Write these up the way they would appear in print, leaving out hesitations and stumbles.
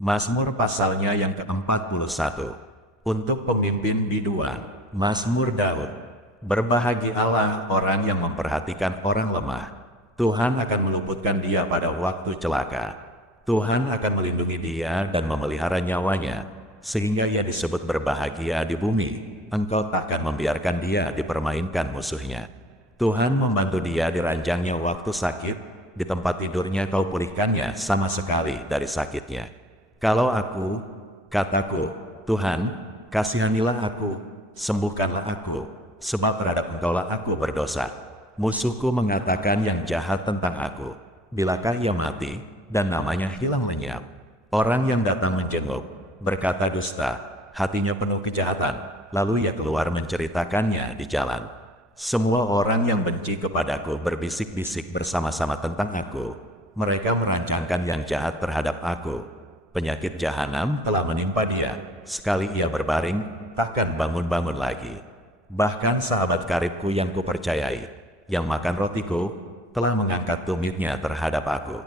Mazmur pasalnya yang ke-41. Untuk pemimpin biduan, Mazmur Daud. Berbahagialah orang yang memperhatikan orang lemah. Tuhan akan meluputkan dia pada waktu celaka. Tuhan akan melindungi dia dan memelihara nyawanya, sehingga ia disebut berbahagia di bumi. Engkau takkan membiarkan dia dipermainkan musuhnya. Tuhan membantu dia di ranjangnya waktu sakit, di tempat tidurnya kau pulihkannya sama sekali dari sakitnya. Kalau aku, kataku, Tuhan, kasihanilah aku, sembuhkanlah aku, sebab terhadap Engkaulah aku berdosa. Musuhku mengatakan yang jahat tentang aku, bilakah ia mati, dan namanya hilang lenyap. Orang yang datang menjenguk, berkata dusta, hatinya penuh kejahatan, lalu ia keluar menceritakannya di jalan. Semua orang yang benci kepadaku berbisik-bisik bersama-sama tentang aku. Mereka merancangkan yang jahat terhadap aku. Penyakit jahanam telah menimpa dia. Sekali ia berbaring, takkan bangun-bangun lagi. Bahkan sahabat karibku yang kupercayai, yang makan rotiku, telah mengangkat tumitnya terhadap aku.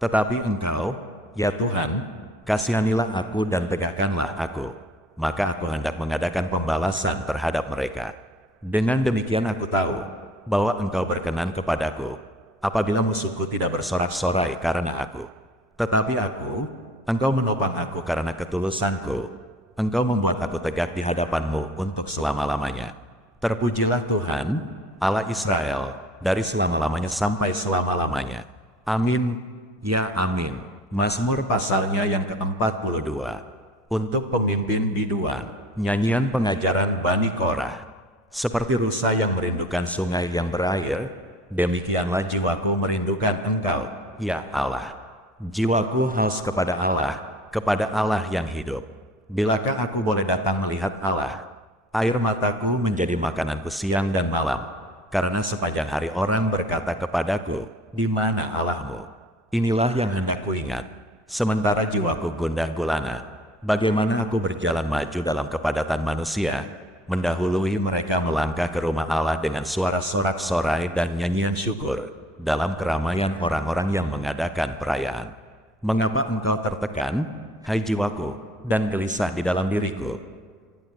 Tetapi Engkau, ya Tuhan, kasihanilah aku dan tegakkanlah aku. Maka aku hendak mengadakan pembalasan terhadap mereka. Dengan demikian aku tahu bahwa Engkau berkenan kepadaku, apabila musuhku tidak bersorak-sorai karena aku. Tetapi Engkau menopang aku karena ketulusanku. Engkau membuat aku tegak di hadapan-Mu untuk selama-lamanya. Terpujilah Tuhan, Allah Israel, dari selama-lamanya sampai selama-lamanya. Amin, ya amin. Mazmur pasalnya yang ke-42. Untuk pemimpin biduan, nyanyian pengajaran Bani Korah. Seperti rusa yang merindukan sungai yang berair, demikianlah jiwaku merindukan Engkau, ya Allah. Jiwaku haus kepada Allah yang hidup. Bilakah aku boleh datang melihat Allah? Air mataku menjadi makananku siang dan malam, karena sepanjang hari orang berkata kepadaku, di mana Allahmu? Inilah yang hendak kuingat, sementara jiwaku gundah gulana. Bagaimana aku berjalan maju dalam kepadatan manusia, mendahului mereka melangkah ke rumah Allah dengan suara sorak-sorai dan nyanyian syukur, dalam keramaian orang-orang yang mengadakan perayaan. Mengapa engkau tertekan, hai jiwaku, dan gelisah di dalam diriku?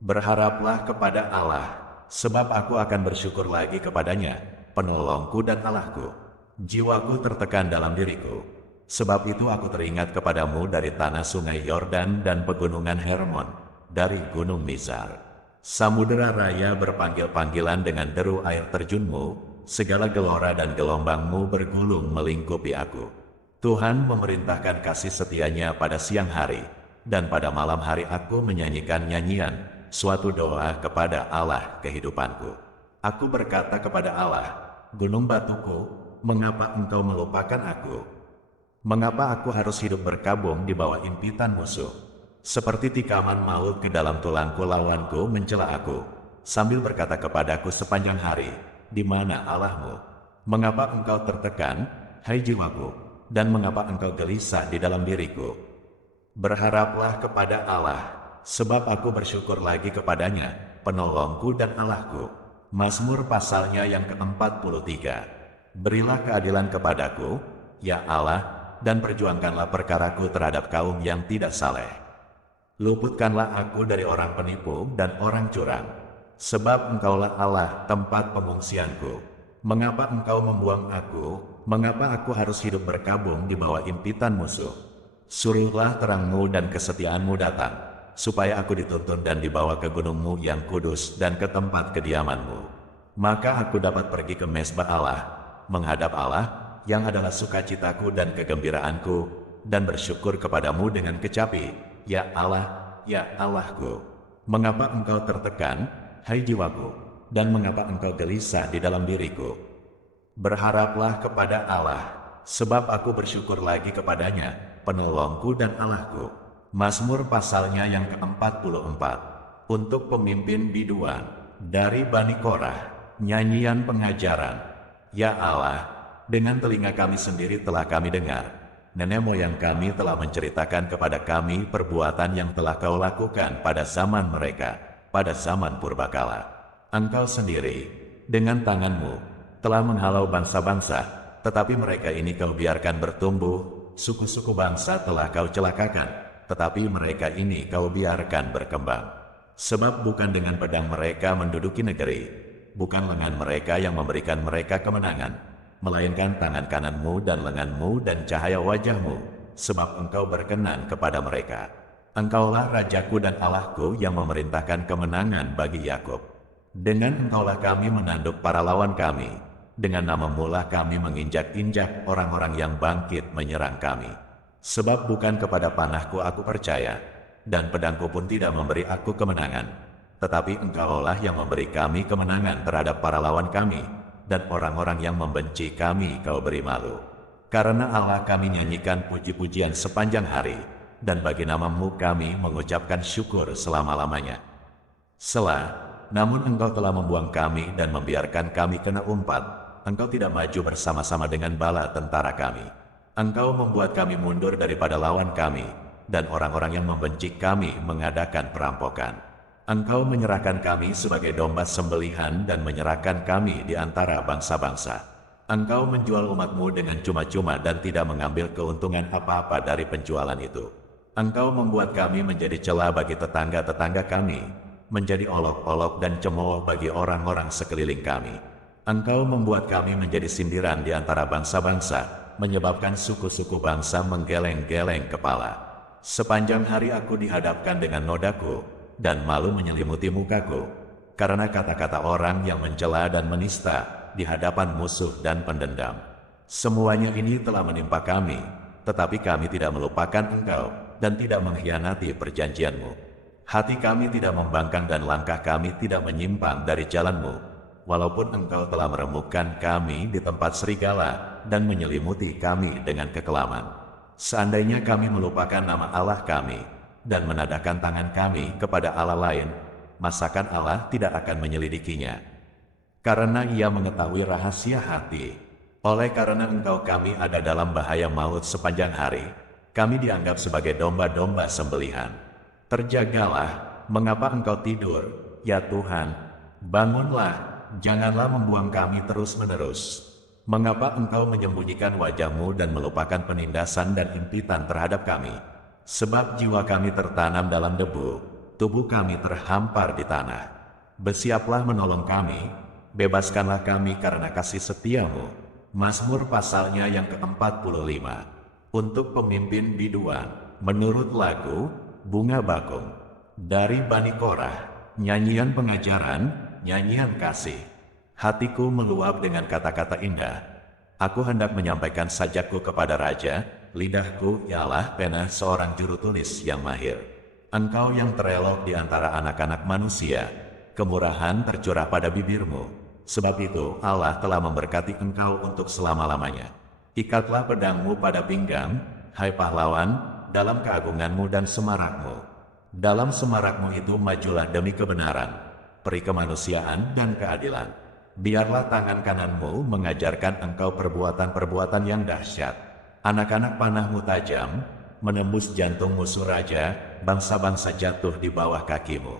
Berharaplah kepada Allah, sebab aku akan bersyukur lagi kepadanya, penolongku dan Allahku. Jiwaku tertekan dalam diriku, sebab itu aku teringat kepadamu dari tanah sungai Yordan dan pegunungan Hermon, dari gunung Mizar. Samudera raya berpanggil-panggilan dengan deru air terjunmu, segala gelora dan gelombangmu bergulung melingkupi aku. Tuhan memerintahkan kasih setianya pada siang hari, dan pada malam hari aku menyanyikan nyanyian, suatu doa kepada Allah kehidupanku. Aku berkata kepada Allah, gunung batuku, mengapa engkau melupakan aku? Mengapa aku harus hidup berkabung di bawah impitan musuh? Seperti tikaman maut ke dalam tulangku lawanku mencela aku, sambil berkata kepadaku sepanjang hari, di mana Allahmu? Mengapa engkau tertekan, hai jiwaku, dan mengapa engkau gelisah di dalam diriku? Berharaplah kepada Allah, sebab aku bersyukur lagi kepadanya, penolongku dan Allahku. Mazmur pasalnya yang ke-43. Berilah keadilan kepadaku, ya Allah, dan perjuangkanlah perkaraku terhadap kaum yang tidak saleh. Luputkanlah aku dari orang penipu dan orang curang. Sebab Engkaulah Allah tempat pengungsianku. Mengapa Engkau membuang aku? Mengapa aku harus hidup berkabung di bawah impitan musuh? Suruhlah terang-Mu dan kesetiaan-Mu datang, supaya aku dituntun dan dibawa ke gunung-Mu yang kudus dan ke tempat kediaman-Mu. Maka aku dapat pergi ke mezbah Allah, menghadap Allah, yang adalah sukacitaku dan kegembiraanku, dan bersyukur kepadamu dengan kecapi, ya Allah, ya Allahku. Mengapa engkau tertekan, hai jiwaku, dan mengapa engkau gelisah di dalam diriku? Berharaplah kepada Allah, sebab aku bersyukur lagi kepadanya, penolongku dan Allahku. Mazmur pasalnya yang ke-44. Untuk pemimpin biduan, dari Bani Korah, nyanyian pengajaran. Ya Allah, dengan telinga kami sendiri telah kami dengar, nenek moyang kami telah menceritakan kepada kami perbuatan yang telah Kau lakukan pada zaman mereka, pada zaman purbakala. Engkau sendiri, dengan tangan-Mu, telah menghalau bangsa-bangsa, tetapi mereka ini Kau biarkan bertumbuh, suku-suku bangsa telah Kau celakakan, tetapi mereka ini kau biarkan berkembang. Sebab bukan dengan pedang mereka menduduki negeri, bukan lengan mereka yang memberikan mereka kemenangan, melainkan tangan kananmu dan lenganmu dan cahaya wajahmu, sebab engkau berkenan kepada mereka. Engkaulah Rajaku dan Allahku yang memerintahkan kemenangan bagi Yakub. Dengan engkaulah kami menanduk para lawan kami, dengan namamu-lah kami menginjak-injak orang-orang yang bangkit menyerang kami. Sebab bukan kepada panahku aku percaya, dan pedangku pun tidak memberi aku kemenangan. Tetapi engkaulah yang memberi kami kemenangan terhadap para lawan kami, dan orang-orang yang membenci kami kau beri malu. Karena Allah kami nyanyikan puji-pujian sepanjang hari, dan bagi namamu kami mengucapkan syukur selama-lamanya. Selah, namun engkau telah membuang kami dan membiarkan kami kena umpat. Engkau tidak maju bersama-sama dengan bala tentara kami. Engkau membuat kami mundur daripada lawan kami, dan orang-orang yang membenci kami mengadakan perampokan. Engkau menyerahkan kami sebagai domba sembelihan dan menyerahkan kami di antara bangsa-bangsa. Engkau menjual umatmu dengan cuma-cuma dan tidak mengambil keuntungan apa-apa dari penjualan itu. Engkau membuat kami menjadi celah bagi tetangga-tetangga kami, menjadi olok-olok dan cemooh bagi orang-orang sekeliling kami. Engkau membuat kami menjadi sindiran di antara bangsa-bangsa, menyebabkan suku-suku bangsa menggeleng-geleng kepala. Sepanjang hari aku dihadapkan dengan nodaku, dan malu menyelimuti mukaku, karena kata-kata orang yang mencela dan menista di hadapan musuh dan pendendam. Semuanya ini telah menimpa kami, tetapi kami tidak melupakan engkau, dan tidak mengkhianati perjanjianmu. Hati kami tidak membangkang dan langkah kami tidak menyimpang dari jalanmu, walaupun engkau telah meremukkan kami di tempat serigala, dan menyelimuti kami dengan kekelaman. Seandainya kami melupakan nama Allah kami, dan menadahkan tangan kami kepada Allah lain, masakan Allah tidak akan menyelidikinya? Karena ia mengetahui rahasia hati. Oleh karena engkau kami ada dalam bahaya maut sepanjang hari, kami dianggap sebagai domba-domba sembelihan. Terjagalah, mengapa engkau tidur, ya Tuhan? Bangunlah, janganlah membuang kami terus-menerus. Mengapa engkau menyembunyikan wajahmu dan melupakan penindasan dan impitan terhadap kami? Sebab jiwa kami tertanam dalam debu, tubuh kami terhampar di tanah. Bersiaplah menolong kami, bebaskanlah kami karena kasih setiamu. Mazmur pasalnya yang ke-45. Untuk pemimpin biduan, menurut lagu, Bunga Bakung. Dari Bani Korah, nyanyian pengajaran, nyanyian kasih. Hatiku meluap dengan kata-kata indah. Aku hendak menyampaikan sajakku kepada raja, lidahku ialah pena seorang juru tulis yang mahir. Engkau yang terelok di antara anak-anak manusia, kemurahan tercurah pada bibirmu. Sebab itu Allah telah memberkati engkau untuk selama-lamanya. Ikatlah pedangmu pada pinggang, hai pahlawan, dalam keagunganmu dan semarakmu. Dalam semarakmu itu majulah demi kebenaran, peri kemanusiaan dan keadilan. Biarlah tangan kananmu mengajarkan engkau perbuatan-perbuatan yang dahsyat. Anak-anak panahmu tajam, menembus jantung musuh raja, bangsa-bangsa jatuh di bawah kakimu.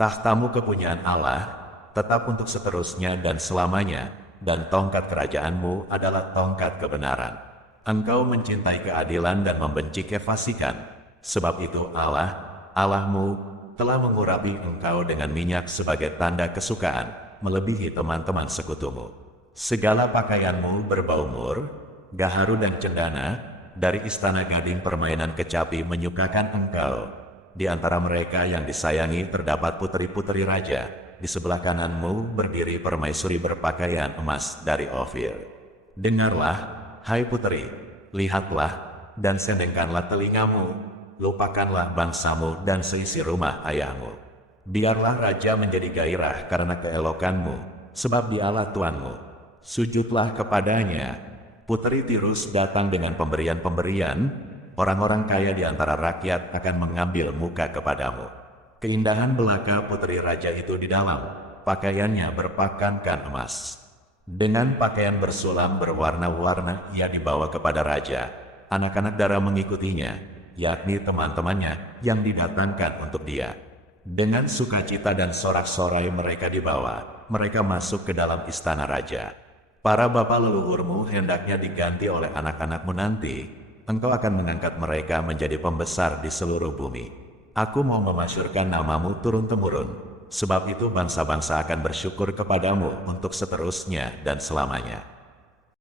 Tahtamu kepunyaan Allah, tetap untuk seterusnya dan selamanya, dan tongkat kerajaanmu adalah tongkat kebenaran. Engkau mencintai keadilan dan membenci kefasikan. Sebab itu Allah, Allahmu, telah mengurapi engkau dengan minyak sebagai tanda kesukaan, melebihi teman-teman sekutumu. Segala pakaianmu berbau mur, gaharu dan cendana, dari istana gading permainan kecapi menyukakan engkau. Di antara mereka yang disayangi terdapat puteri-puteri raja, di sebelah kananmu berdiri permaisuri berpakaian emas dari Ofir. Dengarlah, hai puteri, lihatlah, dan sendengkanlah telingamu, lupakanlah bangsamu dan seisi rumah ayahmu. Biarlah raja menjadi gairah karena keelokanmu, sebab dialah Tuanmu. Sujudlah kepadanya. Puteri Tirus datang dengan pemberian-pemberian, orang-orang kaya di antara rakyat akan mengambil muka kepadamu. Keindahan belaka puteri raja itu di dalam, pakaiannya berpakankan emas. Dengan pakaian bersulam berwarna-warna ia dibawa kepada raja. Anak-anak dara mengikutinya, yakni teman-temannya yang didatangkan untuk dia. Dengan sukacita dan sorak-sorai mereka dibawa, mereka masuk ke dalam istana raja. Para bapa leluhurmu hendaknya diganti oleh anak-anakmu nanti, Engkau akan mengangkat mereka menjadi pembesar di seluruh bumi. Aku mau memasyurkan namamu turun-temurun, sebab itu bangsa-bangsa akan bersyukur kepadamu untuk seterusnya dan selamanya.